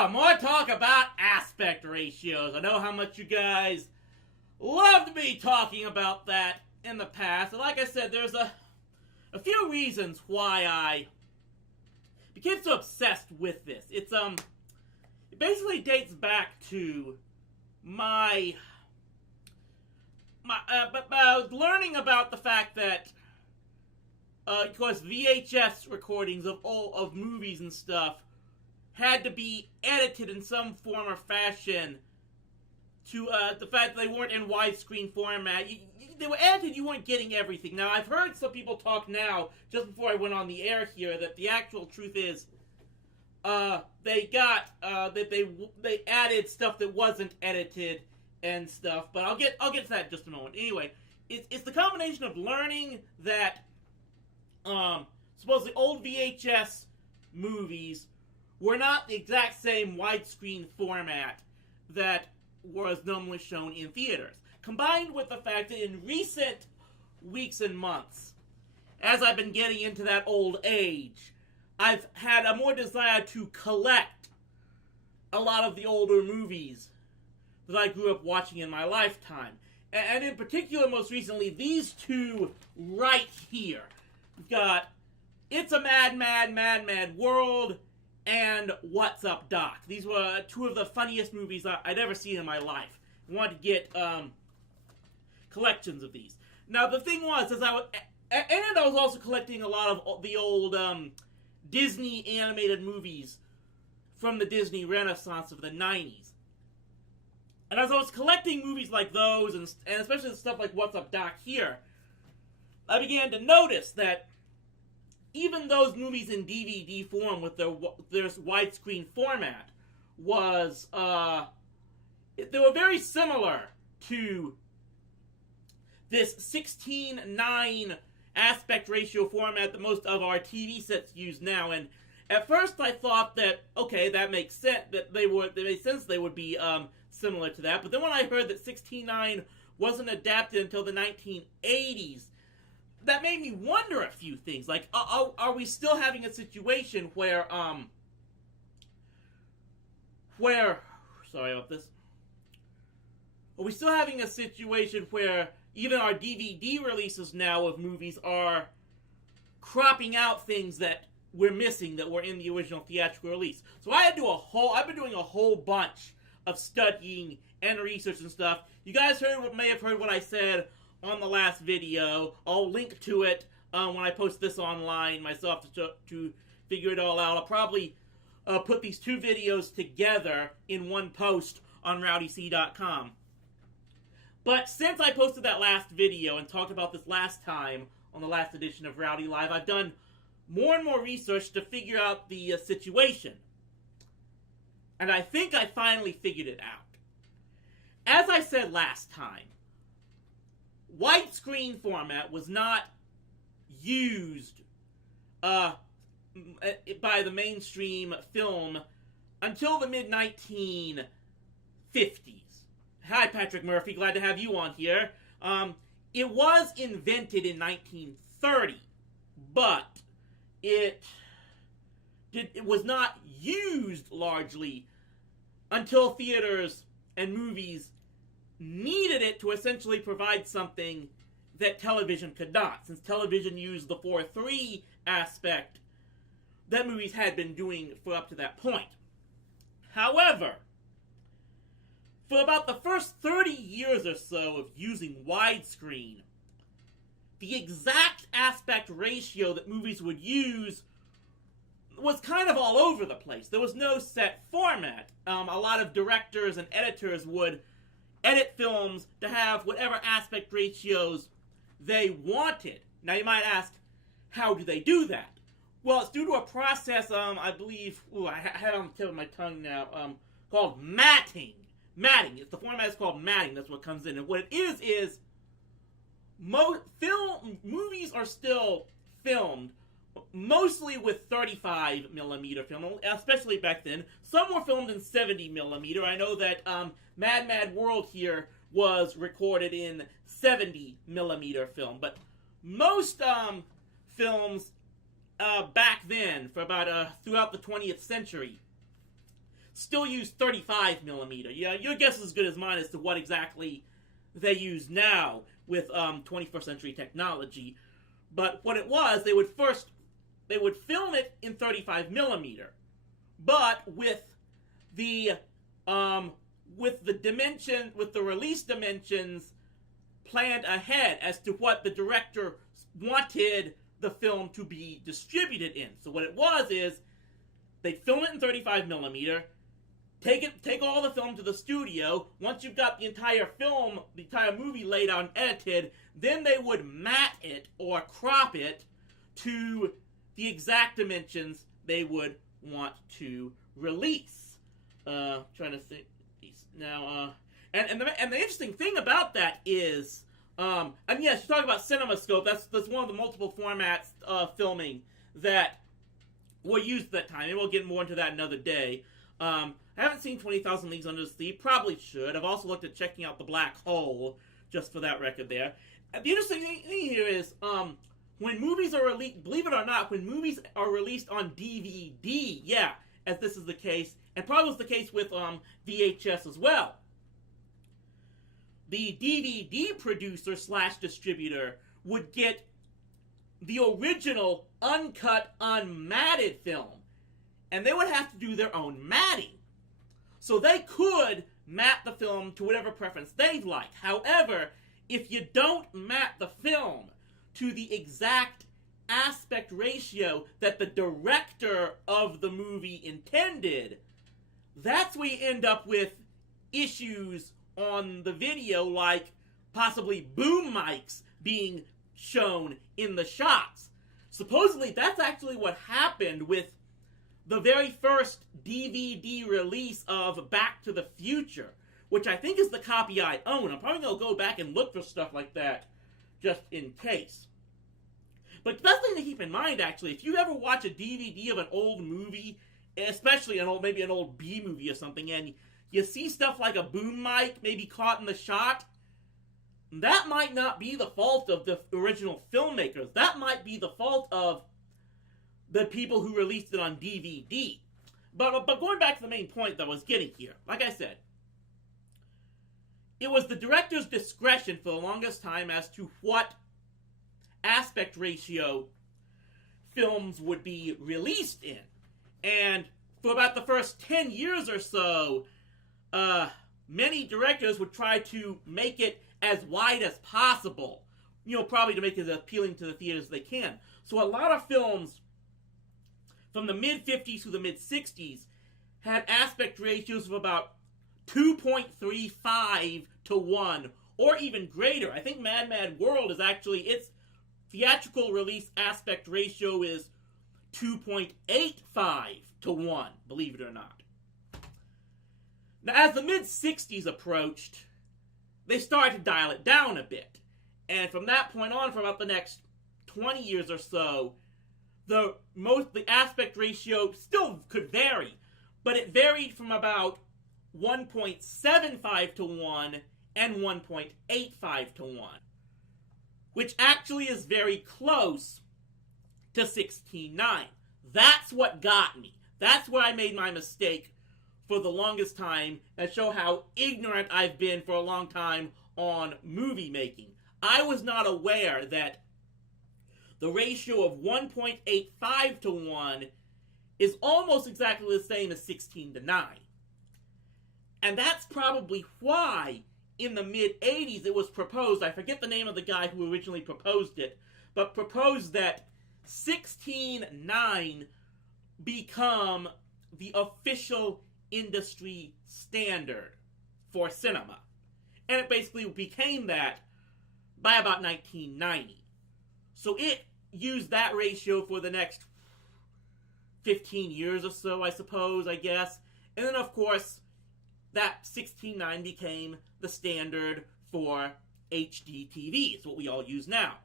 So, more talk about aspect ratios. I know how much you guys loved me talking about that in the past. And like I said, there's a few reasons why I became so obsessed with this. It basically dates back to my learning about the fact that, of course, VHS recordings of movies and stuff had to be edited in some form or fashion to the fact that they weren't in widescreen format. They were edited, you weren't getting everything. Now, I've heard some people talk now, just before I went on the air here, that the actual truth is they added stuff that wasn't edited and stuff, but I'll get to that in just a moment. Anyway, it's the combination of learning that supposedly old VHS movies were not the exact same widescreen format that was normally shown in theaters, combined with the fact that in recent weeks and months, as I've been getting into that old age, I've had a more desire to collect a lot of the older movies that I grew up watching in my lifetime. And in particular, most recently, these two right here. We've got It's a Mad, Mad, Mad, Mad World and What's Up, Doc. These were two of the funniest movies I'd ever seen in my life. I wanted to get collections of these. Now, the thing was, I was also collecting a lot of the old Disney animated movies from the Disney Renaissance of the 90s. And as I was collecting movies like those, and especially stuff like What's Up, Doc here, I began to notice that even those movies in DVD form with their widescreen format was, they were very similar to this 16:9 aspect ratio format that most of our TV sets use now. And at first I thought that, okay, that makes sense, that they made sense they would be similar to that. But then when I heard that 16:9 wasn't adapted until the 1980s, that made me wonder a few things. Like, are we still having a situation where, sorry about this. Are we still having a situation where even our DVD releases now of movies are cropping out things that we're missing that were in the original theatrical release? So I've been doing a whole bunch of studying and research and stuff. You guys may have heard what I said on the last video. I'll link to it when I post this online myself to figure it all out. I'll probably put these two videos together in one post on rowdyc.com. But since I posted that last video and talked about this last time on the last edition of Rowdy Live, I've done more and more research to figure out the situation. And I think I finally figured it out. As I said last time, widescreen format was not used by the mainstream film until the mid-1950s. Hi, Patrick Murphy. Glad to have you on here. It was invented in 1930, but it was not used largely until theaters and movies needed it to essentially provide something that television could not, since television used the 4:3 aspect that movies had been doing for up to that point. However, for about the first 30 years or so of using widescreen, the exact aspect ratio that movies would use was kind of all over the place. There was no set format. A lot of directors and editors would edit films to have whatever aspect ratios they wanted. Now you might ask, how do they do that? Well, it's due to a process, I believe, I had it on the tip of my tongue now, called matting. Matting. The format is called matting. That's what comes in. And what it is movies are still filmed mostly with 35 millimeter film, especially back then. Some were filmed in 70 millimeter. I know that Mad Mad World here was recorded in 70 millimeter film, but most films back then, for about throughout the 20th century, still use 35 millimeter. Yeah, your guess is as good as mine as to what exactly they use now with 21st century technology. But what it was, they would film it in 35 millimeter, but with the release dimensions planned ahead as to what the director wanted the film to be distributed in. So what it was is they'd film it in 35 millimeter, take all the film to the studio. Once you've got the entire movie laid out and edited, then they would matte it or crop it to the exact dimensions they would want to release. Trying to think now. And the interesting thing about that is, and yes, you're talking about CinemaScope. That's one of the multiple formats of filming that were used at that time, and we'll get more into that another day. I haven't seen 20,000 Leagues Under the Sea. Probably should. I've also looked at checking out The Black Hole, just for that record there. And the interesting thing here is, when movies are released, believe it or not, when movies are released on DVD, yeah, as this is the case, and probably was the case with VHS as well, the DVD producer / distributor would get the original uncut, unmatted film, and they would have to do their own matting. So they could matte the film to whatever preference they'd like. However, if you don't matte the film to the exact aspect ratio that the director of the movie intended, that's where you end up with issues on the video, like possibly boom mics being shown in the shots. Supposedly, that's actually what happened with the very first DVD release of Back to the Future, which I think is the copy I own. I'm probably going to go back and look for stuff like that, just in case. But the best thing to keep in mind, actually, if you ever watch a DVD of an old movie, especially maybe an old B movie or something, and you see stuff like a boom mic maybe caught in the shot, that might not be the fault of the original filmmakers. That might be the fault of the people who released it on DVD. But going back to the main point that I was getting here, like I said, it was the director's discretion for the longest time as to what aspect ratio films would be released in. And for about the first 10 years or so, many directors would try to make it as wide as possible, probably to make it as appealing to the theaters as they can. So a lot of films from the mid-50s to the mid-60s had aspect ratios of about 2.35 to 1, or even greater. I think Mad Mad World is actually, its theatrical release aspect ratio is 2.85 to 1, believe it or not. Now, as the mid-60s approached, they started to dial it down a bit. And from that point on, for about the next 20 years or so, the aspect ratio still could vary, but it varied from about 1.75 to 1 and 1.85 to 1, which actually is very close to 16:9. That's what got me. That's where I made my mistake for the longest time, and show how ignorant I've been for a long time on movie making. I was not aware that the ratio of 1.85 to 1 is almost exactly the same as 16:9. And that's probably why in the mid-80s it was proposed, I forget the name of the guy who originally proposed it, but proposed that 16:9 become the official industry standard for cinema. And it basically became that by about 1990. So it used that ratio for the next 15 years or so, I suppose, I guess. And then, of course, that 16:9 became the standard for HD TV. It's what we all use now.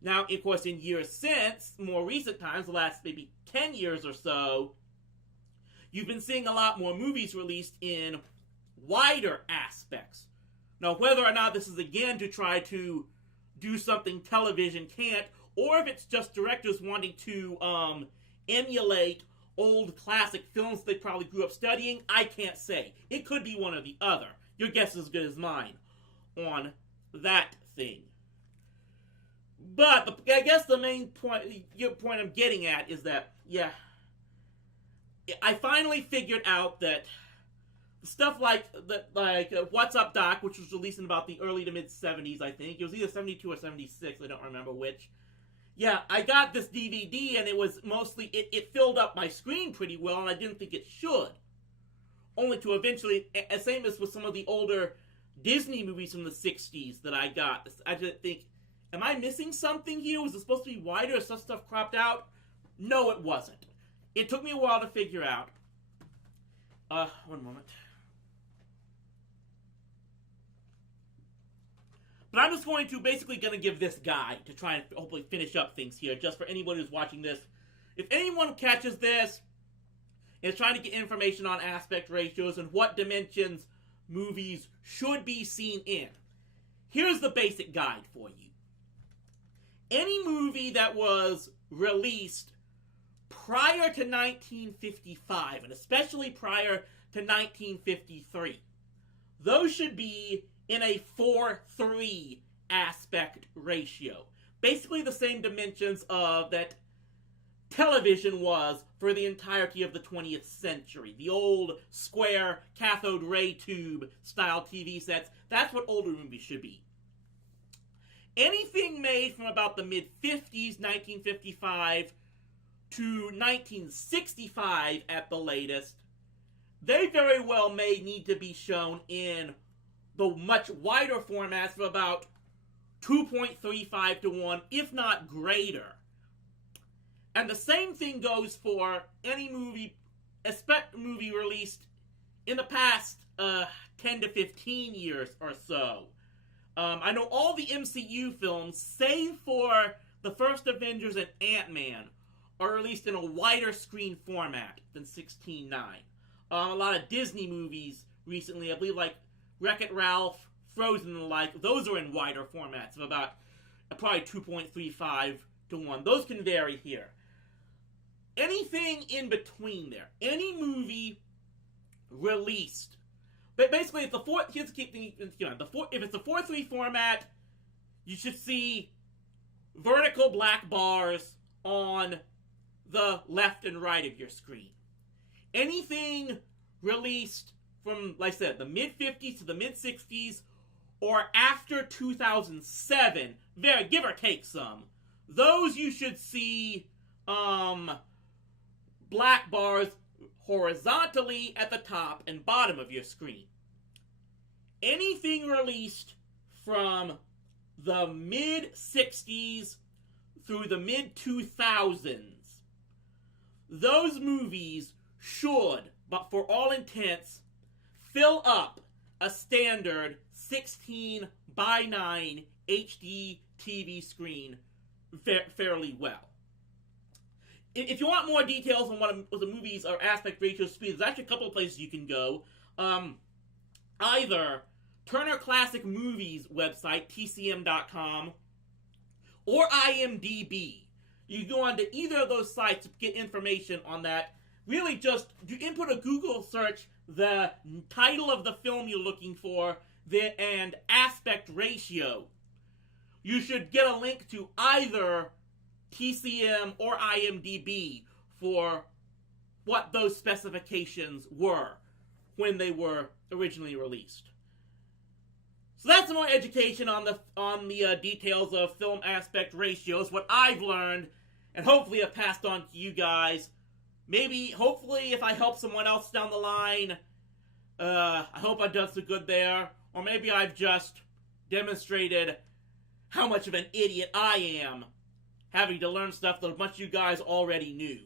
Now, of course, in years since, more recent times, the last maybe 10 years or so, you've been seeing a lot more movies released in wider aspects. Now, whether or not this is again to try to do something television can't, or if it's just directors wanting to emulate old classic films they probably grew up studying. I can't say. It could be one or the other. Your guess is as good as mine on that thing. But I guess the main point I'm getting at is that, yeah, I finally figured out that stuff like What's Up Doc, which was released in about the early to mid 70s, I think. It was either 72 or 76, I don't remember which. Yeah, I got this DVD, and it was mostly, it filled up my screen pretty well, and I didn't think it should. Only to eventually, same as with some of the older Disney movies from the 60s that I got. I just think, am I missing something here? Was it supposed to be wider or some stuff cropped out? No, it wasn't. It took me a while to figure out. One moment. But I'm just going to give this guide to try and hopefully finish up things here, just for anyone who's watching this. If anyone catches this and is trying to get information on aspect ratios and what dimensions movies should be seen in, here's the basic guide for you. Any movie that was released prior to 1955, and especially prior to 1953, those should be in a 4:3 aspect ratio. Basically the same dimensions of that television was for the entirety of the 20th century. The old square cathode ray tube style TV sets, that's what older movies should be. Anything made from about the mid-50s, 1955, to 1965 at the latest, they very well may need to be shown in the much wider formats of about 2.35 to 1, if not greater. And the same thing goes for any movie released in the past 10 to 15 years or so. I know all the MCU films, save for the first Avengers and Ant-Man, are released in a wider screen format than 16:9. A lot of Disney movies recently, I believe like Wreck-It Ralph, Frozen and the like, those are in wider formats of about probably 2.35 to 1. Those can vary here. Anything in between there, any movie released, but basically it's here's the key thing, if it's a 4:3 format, you should see vertical black bars on the left and right of your screen. Anything released from, like I said, the mid-50s to the mid-60s, or after 2007, give or take some, those you should see black bars horizontally at the top and bottom of your screen. Anything released from the mid-60s through the mid-2000s, those movies should, but for all intents, fill up a standard 16:9 HD TV screen fairly well. If you want more details on what the movies or aspect ratio speed, there's actually a couple of places you can go. Either Turner Classic Movies website, tcm.com, or IMDb. You can go on to either of those sites to get information on that. Really just input a Google search, the title of the film you're looking for, and aspect ratio. You should get a link to either TCM or IMDb for what those specifications were when they were originally released. So that's more education on the details of film aspect ratios, what I've learned, and hopefully have passed on to you guys. Hopefully, if I help someone else down the line, I hope I've done some good there. Or maybe I've just demonstrated how much of an idiot I am, having to learn stuff that much you guys already knew.